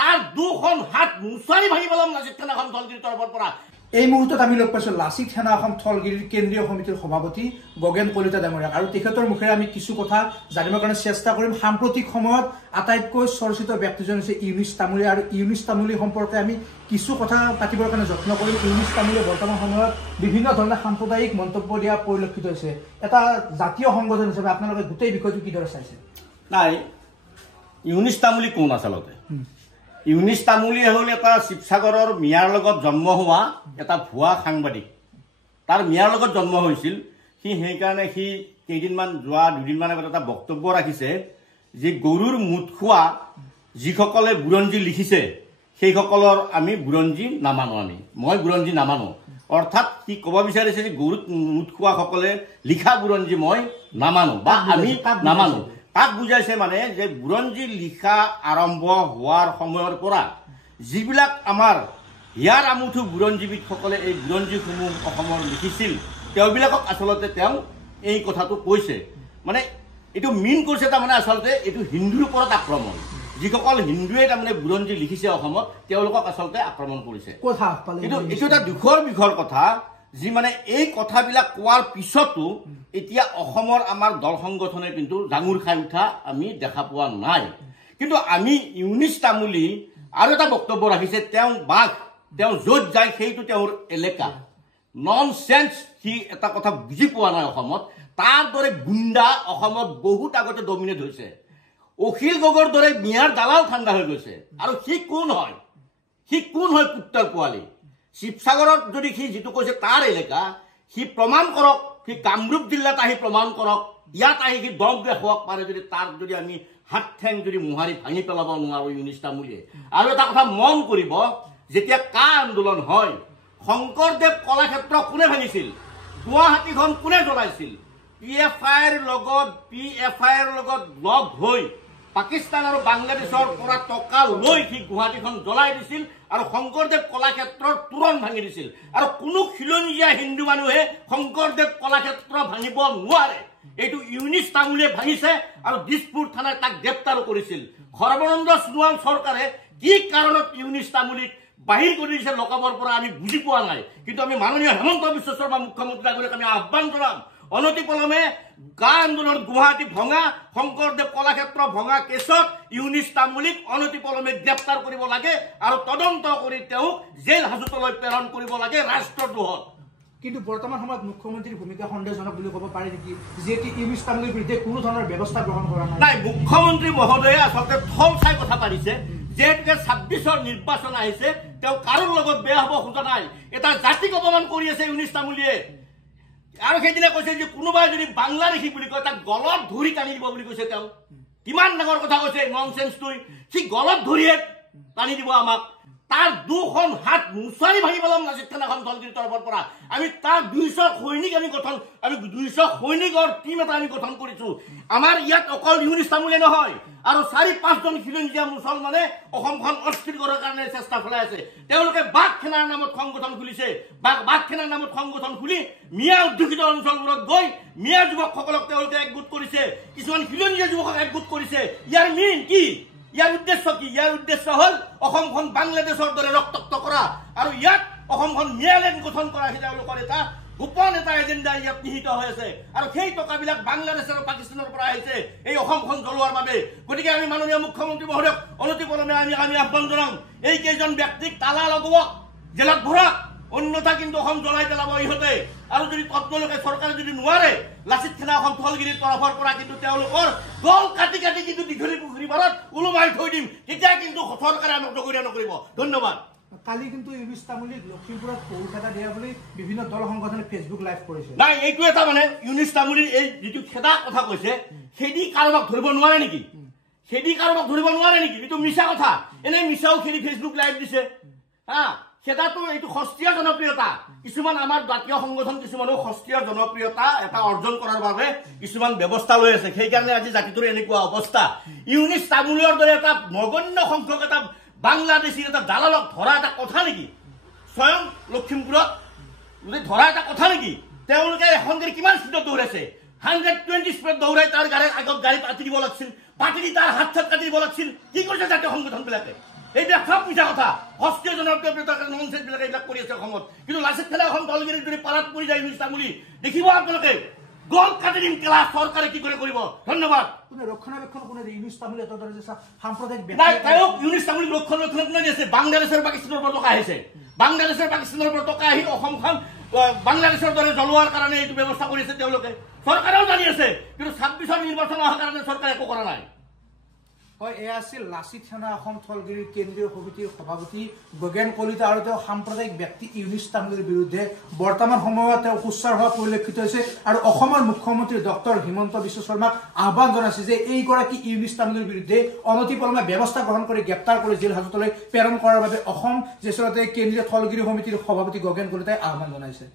তাৰ দুখন হাত মুছাৰি ভাঙি পেলাম লাচিত সেনা অসম থলগিৰিৰ তৰফৰ পৰা। এই মুহূৰ্তত আমি লগ পাইছোঁ লাচিত সেনা অসম থলগিৰিৰ কেন্দ্ৰীয় সমিতিৰ সভাপতি গগেন কলিতা ডাঙৰীয়াক আৰু তেখেতৰ মুখেৰে আমি কিছু কথা জানিবৰ কাৰণে চেষ্টা কৰিম। সাম্প্ৰতিক সময়ত আটাইতকৈ চৰ্চিত ব্যক্তিজন হৈছে ইউনুছ তামুলী আৰু ইউনুছ তামুলী সম্পৰ্কে আমি কিছু কথা পাতিবৰ কাৰণে যত্ন কৰিম। ইউনুছ তামুলীয়ে বৰ্তমান সময়ত বিভিন্ন ধৰণে সাম্প্ৰদায়িক মন্তব্য দিয়া পৰিলক্ষিত হৈছে। এটা জাতীয় সংগঠন হিচাপে আপোনালোকে গোটেই বিষয়টো কিদৰে চাইছে? নাই, ইউনুছ তামুলী কোন আচলতে? ইউনুছ তামুলী হ'ল এটা শিৱসাগৰৰ মিয়াৰ লগত জন্ম হোৱা এটা ভুৱা সাংবাদিক। তাৰ মিয়াৰ লগত জন্ম হৈছিল। সেইকাৰণে সি কেইদিনমান যোৱা দুদিনমান আগত এটা বক্তব্য ৰাখিছে যে গৰুৰ মুঠ খোৱা যিসকলে বুৰঞ্জী লিখিছে সেইসকলৰ আমি বুৰঞ্জী নামানো। মই বুৰঞ্জী নামানো। অৰ্থাৎ সি ক'ব বিচাৰিছে যে গৰুত মুঠ খোৱাসকলে লিখা বুৰঞ্জী মই নামানো বা আমি নামানো। তাক বুজাইছে মানে যে বুৰঞ্জী লিখা আৰম্ভ হোৱাৰ সময়ৰ পৰা যিবিলাক আমাৰ হিয়াৰ আমুঠু বুৰঞ্জীবিদসকলে এই বুৰঞ্জীসমূহ অসমৰ লিখিছিল তেওঁবিলাকক আচলতে তেওঁ এই কথাটো কৈছে। মানে এইটো মিন কৰিছে তাৰমানে আচলতে এইটো হিন্দুৰ ওপৰত আক্ৰমণ। যিসকল হিন্দুৱে তাৰমানে বুৰঞ্জী লিখিছে অসমত তেওঁলোকক আচলতে আক্ৰমণ কৰিছে। কিন্তু এইটো এটা দুখৰ বিষয়ৰ কথা যি মানে এই কথাবিলাক কোৱাৰ পিছতো এতিয়া অসমৰ আমাৰ দল সংগঠনে কিন্তু ডাঙৰ খাই উঠা আমি দেখা পোৱা নাই। কিন্তু আমি ইউনুছ তামুলী আৰু এটা বক্তব্য ৰাখিছে তেওঁ বাঘ, তেওঁ য'ত যায় সেইটো তেওঁৰ এলেকা। Non sense. সি এটা কথা বুজি পোৱা নাই অসমত তাৰ দৰে গুণ্ডা অসমত বহুত আগতে ডমিনেট হৈছে। অখিল গগৈৰ দৰে মিয়াৰ দালাল ঠাণ্ডা হৈ গৈছে। আৰু সি কোন হয়? সি কোন হয়? কুত্তাৰ পোৱালি। শিৱসাগৰত যদি সি যিটো কৈছে তাৰ এলেকা সি প্ৰমাণ কৰক। সি কামৰূপ জিলাত আহি প্ৰমাণ কৰক। ইয়াত আহি সি দম দেখুৱাওক পাৰে যদি তাৰ যদি আমি হাত ঠেং যদি মোহাৰি ভাঙি পেলাব নোৱাৰো ইউনুছ তামুলীয়ে। আৰু এটা কথা মন কৰিব, যেতিয়া কা আন্দোলন হয় শংকৰদেৱ কলাক্ষেত্ৰ কোনে ভাঙিছিল? গুৱাহাটীখন কোনে জ্বলাইছিল? PFIৰ লগত লগ হৈ পাকিস্তান আৰু বাংলাদেশৰ পৰা টকা লৈ সি গুৱাহাটীখন জ্বলাই দিছিল আৰু শংকৰদেৱ কলাক্ষেত্ৰৰ তোৰণ ভাঙি দিছিল। আৰু কোনো খিলঞ্জীয়া হিন্দু মানুহে শংকৰদেৱ কলাক্ষেত্ৰ ভাঙিব নোৱাৰে। এইটো ইউনুছ তামুলীয়ে ভাঙিছে আৰু দিছপুৰ থানাই তাক গ্ৰেপ্তাৰো কৰিছিল। সৰ্বানন্দ সোণোৱাল চৰকাৰে কি কাৰণত ইউনুছ তামুলীক বাহিৰ কৰি দিছে লকাবৰ পৰা আমি বুজি পোৱা নাই। কিন্তু আমি মাননীয় হেমন্ত বিশ্ব শৰ্মা মুখ্যমন্ত্ৰী ডাঙৰীয়াক আমি আহ্বান জনাম অনতিপলমে কা আন্দোলন গুৱাহাটী ভঙা শংকৰদেৱ কলাক্ষেত্ৰ ভঙা কেছত ইউনুছ তামুলীক অনতিপলমে গ্ৰেপ্তাৰ কৰিব লাগে আৰু তদন্ত কৰি তেওঁক জেল হাজতলৈ প্ৰেৰণ কৰিব লাগে ৰাষ্ট্ৰদ্ৰোহত। কিন্তু বৰ্তমান সময়ত মুখ্যমন্ত্ৰীৰ ভূমিকা সন্দেহজনক বুলি ক'ব পাৰি নেকি? যিহেতু ইউনুছ তামুলীৰ বিৰুদ্ধে কোনো ধৰণৰ ব্যৱস্থা গ্ৰহণ কৰা নাই। মুখ্যমন্ত্ৰী মহোদয়ে আচলতে থল চাই কথা পাতিছে। যেহেতুকে 26ৰ নিৰ্বাচন আহিছে তেওঁ কাৰোৰ লগত বেয়া হ'ব খোজা নাই। এটা জাতিক অপমান কৰি আছে ইউনুছ তামুলীয়ে। আৰু সেইদিনা কৈছে যে কোনোবাই যদি বাংলাদেশী বুলি কয় তাক গলত ধৰি টানি দিব বুলি কৈছে। তেওঁ কিমান ডাঙৰ কথা কৈছে। ননচেন্সটোই সি গলত ধৰিয়ে টানি দিব আমাক। তাৰ দুখন হাত মুছাৰি ভাঙি পেলাম লাচিত সেনা অসম থলগিৰিৰ তৰফৰ পৰা। আমি তাৰ 200 সৈনিক আমি 200 সৈনিকৰ টিম এটা আমি গঠন কৰিছো। আমাৰ ইয়াত অকল ইউনুছ তামুলীয়ে নহয় আৰু 4-5জন খিলঞ্জীয়া মুছলমানে অসমখন অস্থিৰ কৰাৰ কাৰণে চেষ্টা চলাই আছে। তেওঁলোকে বাঘ সেনাৰ নামত সংগঠন খুলিছে। বাঘ সেনাৰ নামত সংগঠন খুলি মিয়া অধ্যুষিত অঞ্চলবোৰত গৈ মিয়া যুৱকসকলক তেওঁলোকে একগোট কৰিছে। কিছুমান খিলঞ্জীয়া যুৱকক একগোট কৰিছে। ইয়াৰ মিন কি? ইয়াৰ উদ্দেশ্য কি? ইয়াৰ উদ্দেশ্য হ'ল অসমখন বাংলাদেশৰ দৰে ৰক্তাক্ত কৰা আৰু ইয়াত অসমখন ন্যায়ালয় গঠন কৰা। তেওঁলোকৰ এটা গোপন এটা এজেণ্ডা ইয়াত নিহিত হৈ আছে আৰু সেই টকাবিলাক বাংলাদেশ আৰু পাকিস্তানৰ পৰা আহিছে এই অসমখন জ্বলোৱাৰ বাবে। গতিকে আমি মাননীয় মুখ্যমন্ত্ৰী মহোদয়ক অনতিপলমে আমি আহ্বান জনাম এই কেইজন ব্যক্তিক তালা লগাওক, জেলত ভৰাওক। অন্যথা কিন্তু অসম জ্বলাই পেলাব ইহঁতে। আৰু যদি তৎকালকে চৰকাৰে যদি নোৱাৰে লাচিত সেনা অসম থলগিৰিৰ তৰফৰ পৰা কিন্তু তেওঁলোকৰ গল কাটি কিন্তু দীঘলী পুখুৰী পাৰত ওলোমাই থৈ দিম। তেতিয়া কিন্তু চৰকাৰে আমাক নকৰিয়া নকৰিব। ধন্যবাদ। কালি কিন্তু ইউনুছ তামুলীক লখিমপুৰত পৰীক্ষা এটা দিয়া বুলি বিভিন্ন দল সংগঠনে ফেচবুক লাইভ কৰিছে। নাই, এইটো এটা মানে ইউনুছ তামুলীৰ এই যিটো খেদা কথা কৈছে সেইদি কাৰোবাক ধৰিব নোৱাৰে নেকি? এইটো মিছা কথা। এনেই মিছাও খেদি ফেচবুক লাইভ দিছে। খেদাটো এইটো সস্তীয়া জনপ্ৰিয়তা। কিছুমান আমাৰ জাতীয় সংগঠন কিছুমানেও সস্তীয়া জনপ্ৰিয়তা এটা অৰ্জন কৰাৰ বাবে কিছুমান ব্যৱস্থা লৈ আছে। সেইকাৰণে আজি জাতিটোৰ এনেকুৱা অৱস্থা। ইউনুছ তামুলীৰ দৰে এটা নগণ্য সংখ্যক এটা বাংলাদেশীৰ এটা দালালক ধৰা এটা কথা নেকি? স্বয়ং লখিমপুৰত ধৰা এটা কথা নেকি? তেওঁলোকে এখন গাড়ী কিমান স্পীডত দৌৰাইছে? 120 স্পীডত দৌৰাই তাৰ আগত গাড়ী পাতি দিব লাগিছিল। পাতি দি তাৰ হাত চাত কাটি দিব লাগিছিল। কি কৰিছে জাতীয় সংগঠনবিলাকে? এইবিলাক সব মিছা কথা অষ্ট্ৰীয় জনপ্ৰিয়তাকে ননচেন্স বিলাকে এইবিলাক কৰি আছে অসমত কিন্তু লাচিত খেলা এখন দলগিৰিত যদি পাৰাত পৰি যায় ইউনিছ তামুলী দেখিব আপোনালোকে গল কাটি দিম কেলা চৰকাৰে কি কৰে কৰিব ধন্যবাদ ৰক্ষণাবেক্ষণ কোনে ইউনিছ তামুলী এটা ধৰে যে সাম্প্ৰদায়িক নাই তেওঁক ইউনিছ তামুলী ৰক্ষণাবেক্ষণ কোনে দিছে বাংলাদেশৰ পাকিস্তানৰ পৰা টকা আহিছে বাংলাদেশৰ পাকিস্তানৰ পৰা টকা আহি অসমখন বাংলাদেশৰ দৰে জ্বলোৱাৰ কাৰণে এইটো ব্যৱস্থা কৰিছে তেওঁলোকে চৰকাৰেও জানি আছে কিন্তু 26ৰ নিৰ্বাচন অহাৰ কাৰণে চৰকাৰে একো কৰা নাই হয় এয়া আছিল লাচিত সেনা অসম থলগিৰি কেন্দ্ৰীয় সমিতিৰ সভাপতি গগেন কলিতা আৰু তেওঁ সাম্প্ৰদায়িক ব্যক্তি ইউনিছ তামুলীৰ বিৰুদ্ধে বৰ্তমান সময়ত তেওঁ উচ্চাৰ হোৱা পৰিলক্ষিত হৈছে আৰু অসমৰ মুখ্যমন্ত্ৰী ডক্টৰ হিমন্ত বিশ্ব শৰ্মাক আহ্বান জনাইছে যে এইগৰাকী ইউনিছ তামুলীৰ বিৰুদ্ধে অনতিপলমে ব্যৱস্থা গ্ৰহণ কৰি গ্ৰেপ্তাৰ কৰি জেল হাজতলৈ প্ৰেৰণ কৰাৰ বাবে অসম যে আচলতে কেন্দ্ৰীয় থলগিৰি সমিতিৰ সভাপতি গগেন কলিতাই আহ্বান জনাইছে